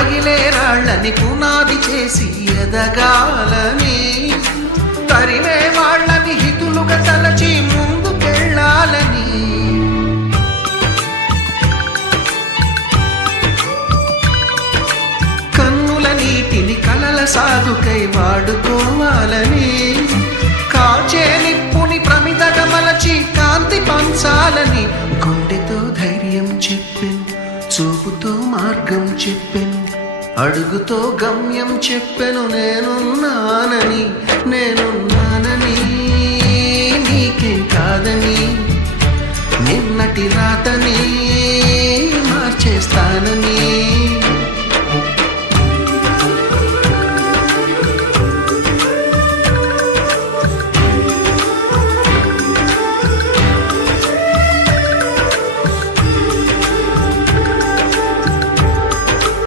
పగిలే రాళ్ళని పునాది చేసి ఎదగాలని, తరిమే వాళ్ళని హితులుగా తలచి ముందుకెళ్ళాలని, కన్నుల నీటిని కలల సాగుకై వాడుకోవాలని, కాచే నిప్పుని ప్రమిదగా మలచి కాంతి పంచాలని, గుండెతో ధైర్యం చెప్పెను, చూపుతో మార్గం చెప్పెను, అడుగుతో గమ్యం చెప్పెను, నేనున్నానని నేనున్నానని, నీకేం కాదని, నిన్నటి రాతని మార్చేస్తానని.